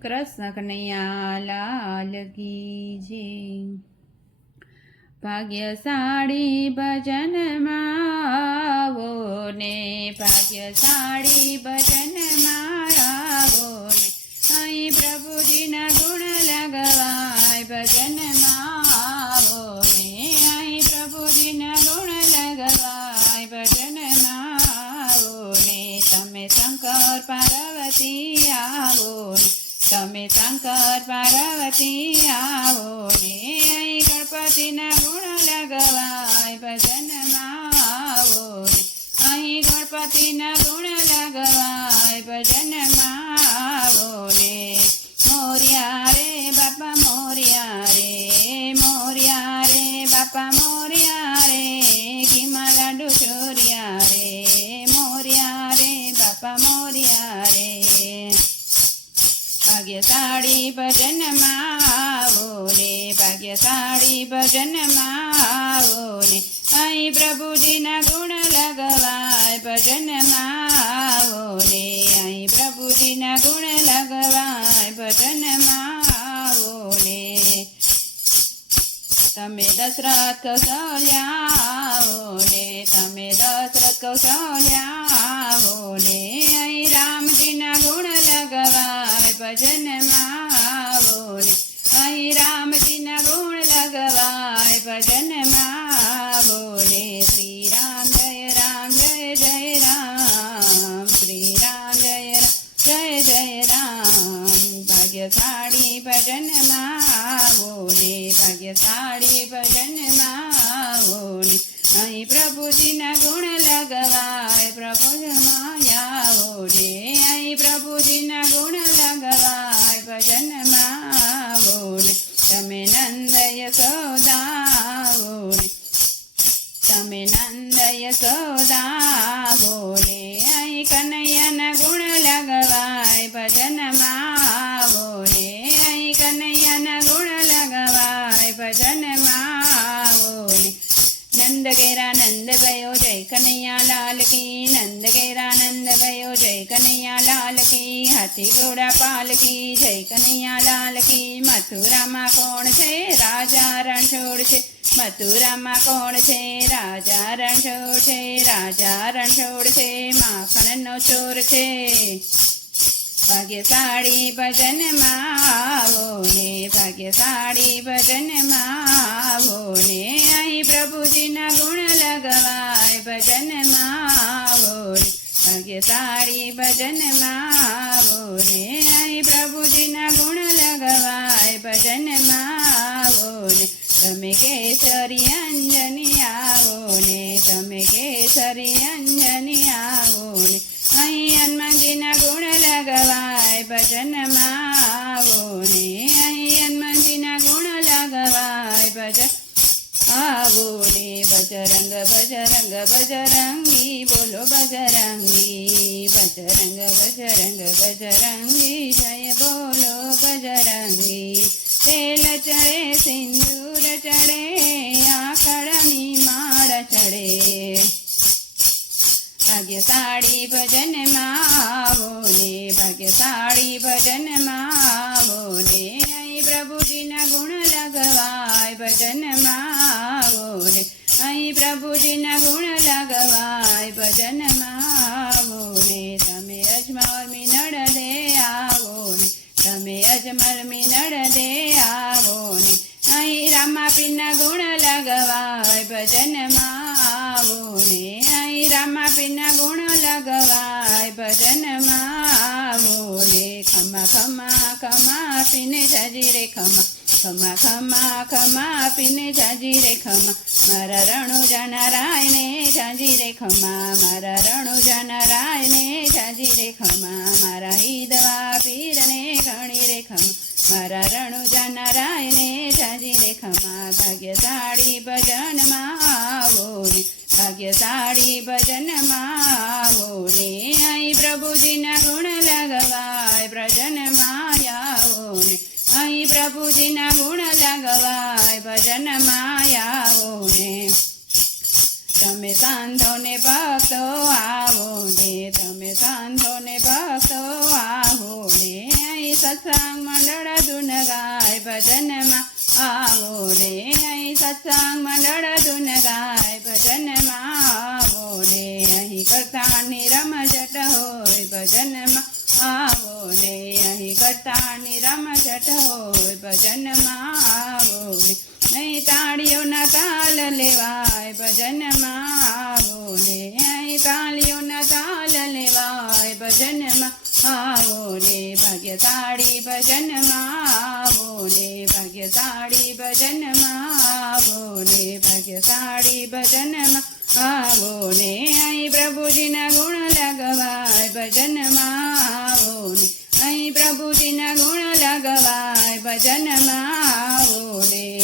કૃષ્ણ કનૈયા લાલ કી જે ભાગ્યશાળી ભજનમાં આવો ને ભાગ્યશાળી ભજનમાં તમે શંકર પાર્વતી આવો ને અહીં ગણપતિના ગુણ લગવાય ભજનમાં આવો અહીં ગણપતિના ગુણ ભાગ્યશાળી ભજનમાં આવો ને ભાગ્યશાળી ભજનમાં આવો રે. અહીં પ્રભુજીના ગુણ લગવાય, ભજનમાં આવો રે. અહીં પ્રભુજીના ગુણ લગવાય, ભજનમાં આવો રે. તમે દશરથ કૌશલ્યા આવો રે, તમે દશરથ કૌશલ્યા ભાગ્યશાળી ભજનમાં આવો ને અહીં પ્રભુજીના ગુણ લગવાય પ્રભુજમાં માયા ને અહીં પ્રભુજીના ગુણ લગવાય, ભજનમાં આવો તમે નંદય યશોદાવો તમે નંદય યશોદાવો ને અહીં કનૈયાના ગુણ લગવાય ઘેરા નંદ ગયો જય કનૈયા લાલ કી નંદ ઘેરા નંદ ગયો જય કનૈયા લાલ કી હાથી ઘોડા પાલ કી જય કનૈયા લાલ કી મથુરામાં કોણ છે રાજા રણછોડ છે મથુરામાં કોણ છે રાજા રણછોડ છે રાજા રણછોડ છે માખણનો ચોર છે ભાગ્યશાળી ભજનમાં આવો ને ભાગ્યશાળી ભજનમાં આવો ને ભાગ્યશાળી ભજનમાં આવો ને પ્રભુજીના ગુણ લગવાય. ભજનમાં આવો તમે કેસરી અંજની આવો ને તમે કેસરી અંજની આવો ને અહીં હનુમાનજીના ગુણ લગવાય. ભજનમાં આવો ને અહીં હનુમાનજીના ગુણ લગવાય. ભજન આવો ને બજરંગ બજરંગ, બજરંગી, બોલો બજરંગી, બજરંગ બજરંગ, બજરંગી, જય બોલો બજરંગી, તેલ ચડે, સિંદૂર ચડે, આકળની માળ ચડે. ભાગ્યશાળી ભજનમાં આવો ને ભાગ્યશાળી ભજનમાં આવો ને અહીં પ્રભુજીના ગુણ લગવાય ભજનમાં પ્રભુજીના ગુણ લગવાય. ભજનમાં આવો ને તમે અજમલ મિનળ દે આવો ને તમે અજમલ મિનળ દે આવો ને અહીં રામાપીના ગુણ લગવાય, ભજનમાં આવો ને અહીં રામાપીના ગુણ લગવાય, ભજનમાં આવો ને ખમા ખમા ખમા, પીને જજી રે ખમા. ખમા ખમા ખમા પીને જાજી રે ખમા. મારા રણુ જાનારાય ને જાજી રે ખમા. મારા રણુ જાનારાય ને જાજી રે ખમા. મારા હિદવા પીરને ઘણી રે ખમા. મારા રણુ જાનારાય ને જાજી રે ખમા. ભાગ્યશાળી ભજનમાં આવો ને. ભાગ્યશાળી ભજનમાં અહીં ગુણ લગવાય ભજનમાં આવો ને તમે સાંધો ને ભક્તો આવો ને, તમે સાંધો ને ભક્તો આવો ને. અહીં સત્સંગ મંડળ ધૂન ગાય ભજનમાં આવો ને અહીં સત્સંગ મંડળ ધૂન ગાય ભજનમાં આવો ને અહીં કરતાની રમઝટ હોય ભજનમાં ભજનમાં આવો ને ભાગ્યતાળી ભજનમાં આવો ને અહીં પ્રભુજીના ગુણ લગવાય. ભજનમાં આવો ને અહીં પ્રભુજીના ગુણ લગવાય. ભજનમાં આવો ને.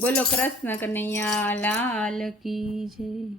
બોલો કૃષ્ણ કનૈયા, લાલ કી જય.